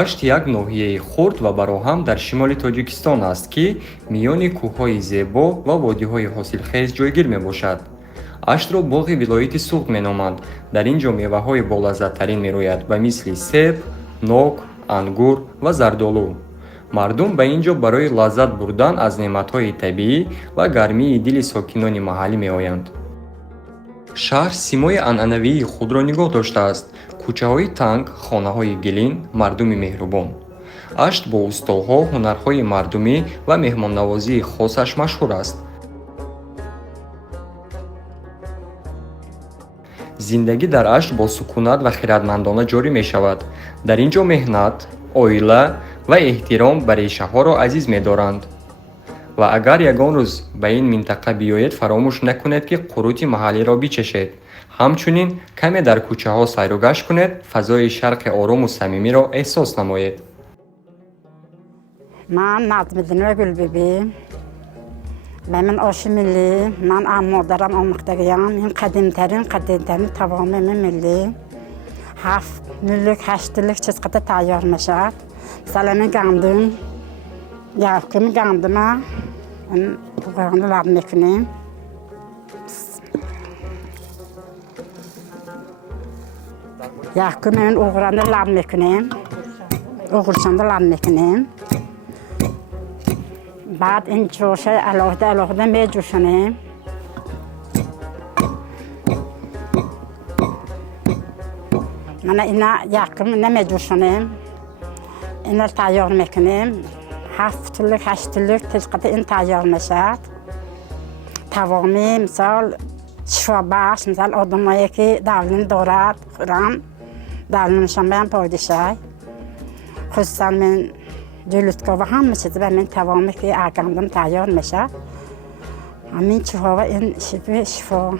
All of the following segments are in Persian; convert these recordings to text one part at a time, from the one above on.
ашт як ноҳияи хурд ва бароҳам дар шимоли тоҷикистон аст, ки миёни кӯҳҳои зебо ва водиҳои ҳосилхез ҷойгир мебошад. Аштро боғи вилояти Суғд меноманд. Дар ин ҷо меваҳои болаззаттарин мерӯяд ба мисли себ, нок, ангур ва зардолу. Мардум ба ин ҷо барои лаззат бурдан аз неъматҳои табиӣ ва гармии дили сокинони маҳаллӣ меоянд. шаҳр симои анъанавии худро нигоҳ доштааст. кӯчаҳои танг, хонаҳои гилин, мардуми меҳрубон. Ашт бо устоҳо, ҳунарҳои мардумӣ ва меҳмоннавозии хосаш машҳур аст. зиндагӣ дар Ашт бо сукунат ва хиратмандона ҷорӣ мешавад. Дар ин ҷо меҳнат, оила ва эҳтиром ба решаҳоро азиз медоранд. ва агар ягон рӯз ба ин минтақа биёед, фаромӯш накунед, ки қурути маҳаллиро бичашед. ҳамчунин каме дар кӯчаҳо сайру гашт кунед, фазои шарқи орому самимиро эҳсос намоед. ман Назмиддинова Гулбиби. ба мин оши миллӣ, ман модарам омӯхтагиям. ин қадимтарин тавоми миллӣ. 7 нӯллук, 8 нӯллук чиз қата тайёр мешавад. Масалан ин гандум, якум гандума уғрони лаб мекунем. якум ин уғрони лаб мекунем. уғурчонда лаб мекунем. بعد این جوشه علاقه می جوشانیم. من اینا یکم نمی جوشانیم. اینا تیار میکنیم. 7 لوک 8 لوک تلقیت این تیار میشد. توامی مثال شوابش مثال آدمایی که دولین دارد خورم دولینشان بیان پادشاه. خصوصا من جلوتگاه و همه چیز به من توامی که اگندم تیار میشه. همین چوها و این شفا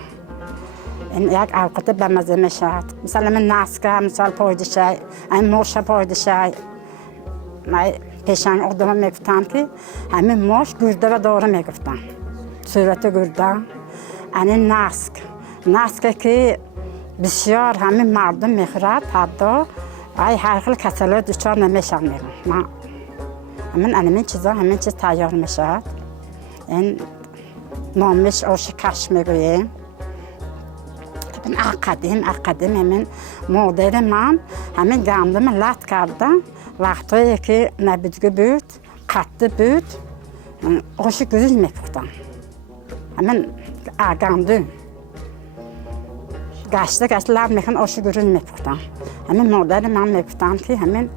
این یک اوقات به مزه میشد. مثلا من نسکه مثال پایدشه این موش پایدشه من پیشنگ آدم میگفتم که همین موش گرده و داره میگفتم صورت گرده این نسک که بسیار همین مردم میخورد حتی هر خیلی کساله دچار نمیشن میگم همین چیز تیار میشد. این نامش آش کش میگوییم. این اقدیم همین مادر من همین گندم لط کرده وقتایی که نبودگی بود قطع بود آش گریز میپختم. همین گندم گشته لب میکن آش گریز میپختم. همین مادر من میگفتم که همین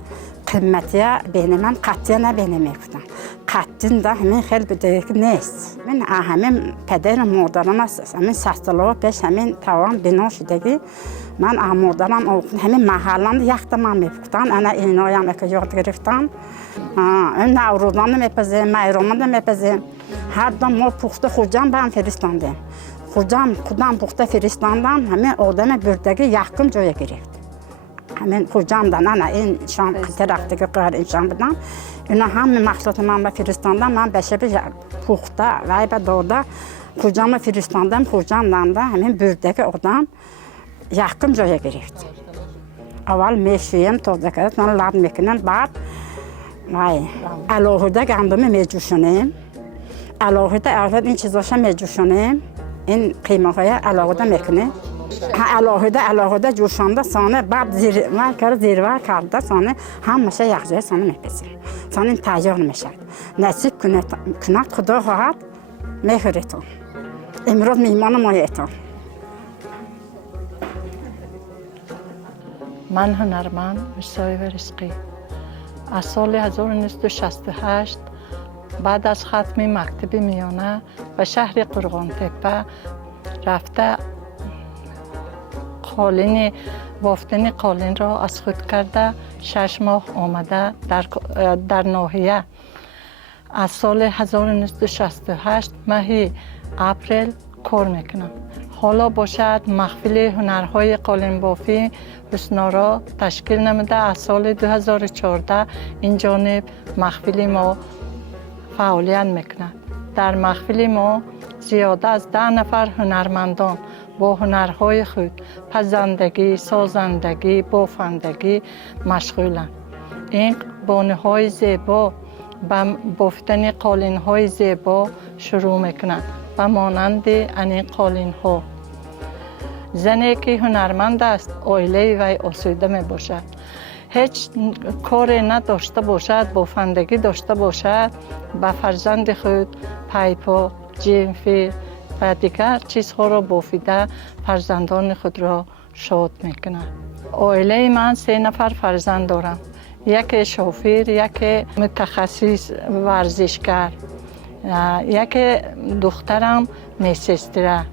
قیمتیه بین من قطعیه نبینه میگفتم. قطعین ده همین خیلی بودگی نیست. من همین پدر مادرم است. همین 60 سال پیش همین توان بنا شدگی من مادرم همین محلان یک من میگفتن. انا اینایم که یاد گرفتم. این نوروزان میپزیم، مهرگان میپزیم. هر دم ما پخته خودم به هم فرستاندیم. خودم پخته فرستاندم همین آدم بردگی یکم جای گرفت. همین خودم نه این شام ترقتی که قرار انجام بدم. اینا همه محصولات من به فرستاندم. من بشه پخته و به داده خودم فرستاندم. خودم ننده همین بردگی آدم یکم جای گرفت. اول میشویم تازه کرد من لب میکنم. بعد علاهده گندم میجوشونیم. علاهده این چیزاشا میجوشونیم. این قیمه های علاهده میکنیم. علاهده جوشانده سانه بعد زیرور کرده سانه همشه یک جای سانه میپسیم. سانه این تیار میشد. نصیب کند خدا خواهد میخوریتون. امروز میهمان مایتون. من هنرمند مصطفی رزقی از سال 1968 بعد از ختم مکتب میانه به شهر قرغانتپه رفته قالین بافتن قالین را از خود کرده 6 ماه آمده در ناحیه. از سال 1968 ماه اپریل کار میکنم. حالا باشد محفل هنرهای قالین بافی حسنارا تشکیل نموده. از سال 2014 این جانب محفل ما فعالیت میکند. در محفل ما زیاده از 10 نفر هنرمندان با هنرهای خود پزندگی، سازندگی، بافندگی مشغولند. این بانه‌های زیبا به بافتن قالین‌های زیبا شروع میکنند و مانند این قالین‌ها زنی که هنرمند است عائله وی آسوده می باشد. هیچ کاری نداشته باشد، بافندگی داشته باشد، به فرزند خود پیپا، جنفی و دیگر چیزها را بافیده فرزندان خود را شاد میکند. عائله من 3 نفر فرزند دارم. یکی شوفیر، یکی متخصص ورزشگر، یکی دخترم میسستره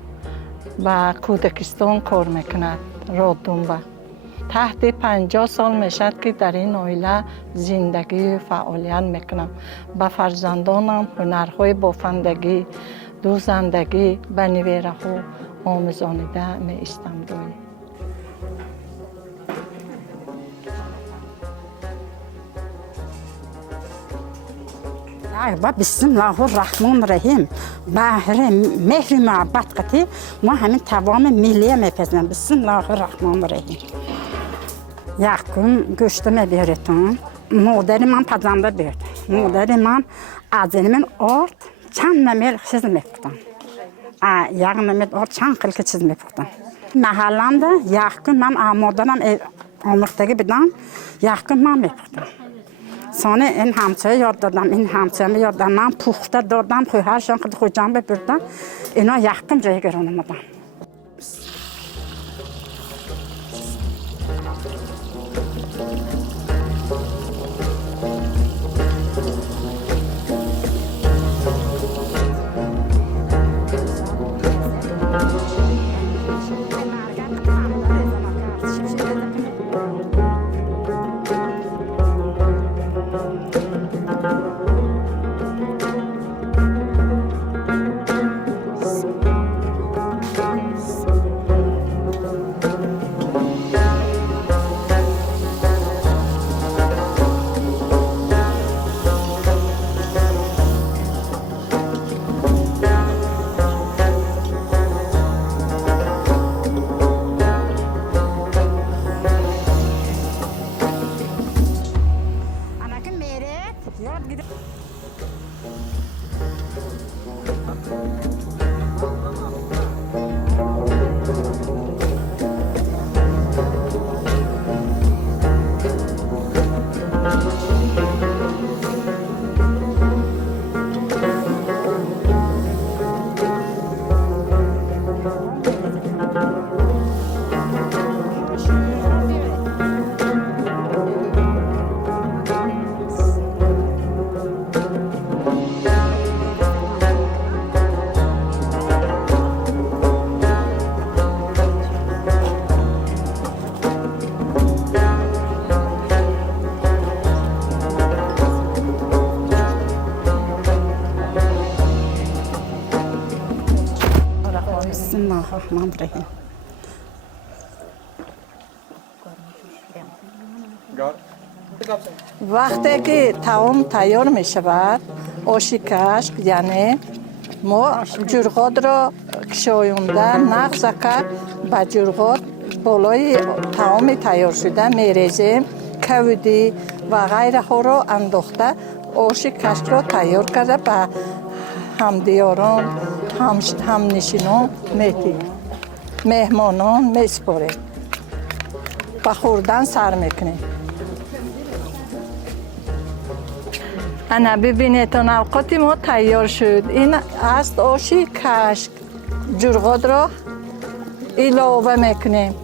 و کودکستان کار میکند، رادونبه. تحت 50 سال میشد که در این عائله زندگی و فعالیت میکنم. به فرزندانم هنرهای بافندگی، دوزندگی به نویره ها آموزانیده می استم. بسم الله الرحمن الرحیم. بهر مهر محبت قطعی ما همین توام ملی میپذیریم. بسم الله الرحمن الرحیم. یکم گوشت میبیرتون. مادر من پزنده بیرد. مادر من از من آرد چند نمیر چیز میپختم. یک نمیر آرد چند خلق چیز میپختم. محلنده یکم من مادرم آموختگی بدم، یکم من میپختم. سانه این همسایه یاد دادم، این همسایه یاد دادم، من پخته دادم، خواهرشان خود جان ببردم، اینا یکم جای گران آمدم. بسم الله الرحمن الرحیم. وقتی که طعام تیار می شود، آش کشک یعنی ما جرغاد را کشایونده نغز که به جرغاد بالای طعام تیار شده می ریزیم. کودی و غیره ها را انداخته آش کشک را تیار کرده به همدیاران، هم نشینان میتیم. مهمانان میسپاریم. به خوردن سر میکنیم. انا ببینید اوقات ما تیار شد. این است آش کشک. جرغاد را علاوه میکنیم.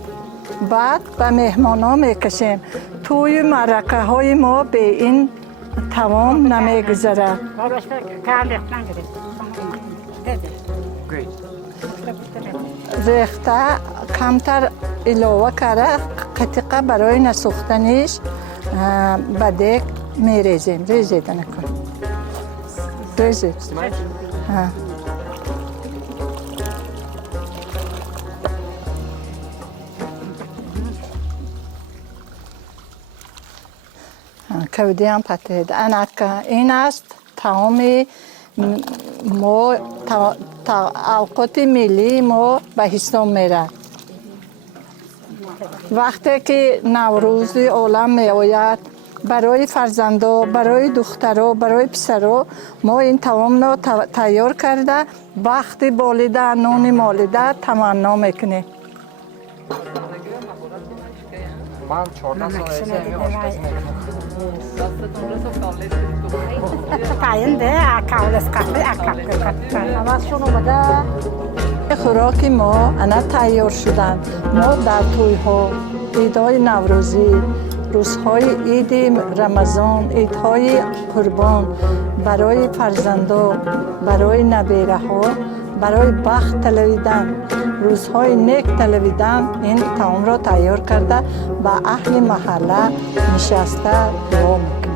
بعد به مهمانان میکشیم. توی مرکه های ما به این تمام نمیگذره. ریخته کمتر علاوه کرده قطعه برای نسوختنش به دیگ میریزیم. ریزیده نکن. ریزید. کودی هم پتید. این است تمام ما اوقات ملی ما به حساب میره. وقتی که نوروز عالم می آید برای فرزندا، برای دخترها، برای پسرها ما این توام را تیار کرده وقتی والده نان مالده تمنا میکنیم. من 14 سال خوراک ما انا تیار شدن. ما در توی ها، عیدهای نوروزی، روزهای عید رمضان، عیدهای قربان برای فرزندا، برای نبیره ها، برای بخت تلویدن، روزهای نیک تلویدن این طعام را تیار کرده و اهل محله نشسته دعا میکنند.